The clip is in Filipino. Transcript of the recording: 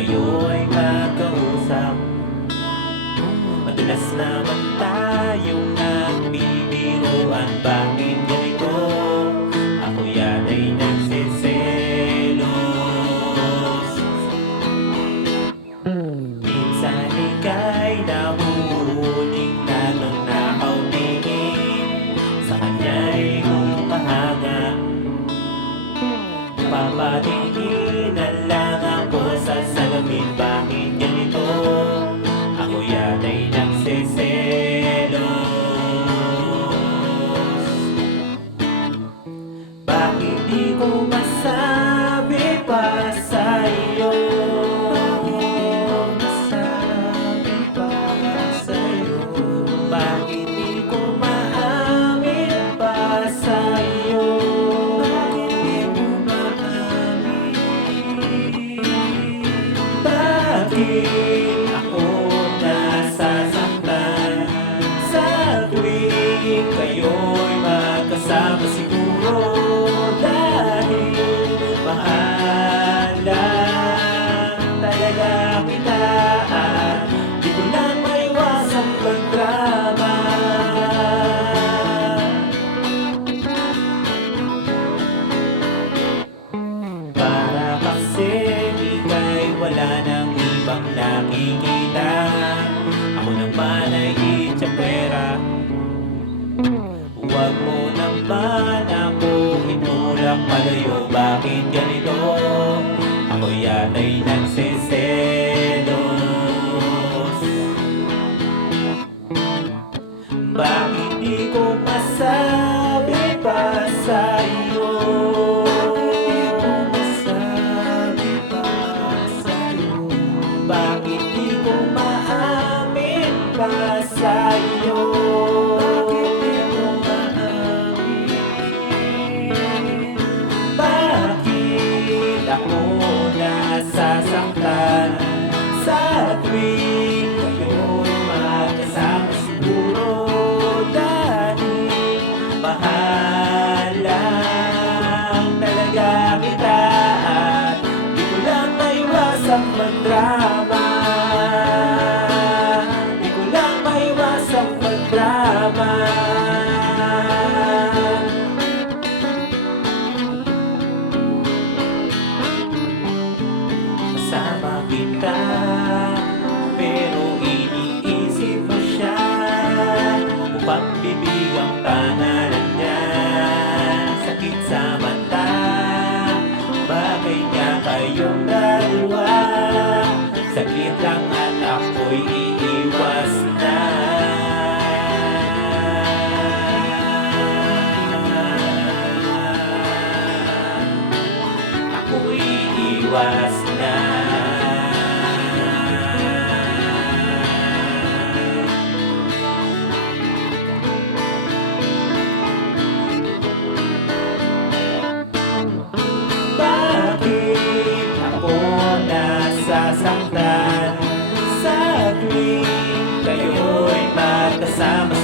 kayo ay kakausap. Madalas naman tayong nagbibiruan. Bakit ganito? Ako yan ay nagsiselos Minsan ika'y nahuhuling na nung nakaw tingin Sa kanya'y kumahanga Papatingin akin ako nasasaktan Sa tuwing kayo'y magkasama siguro. bakit ganito? Ako yan ay nagsiselos Bakit pag-ibig ang pangalan niya. Sakit sa mata Bagay niya kayong dalawa? Saglit lang at ako'y iiwas na. Ako'y iiwas the sound.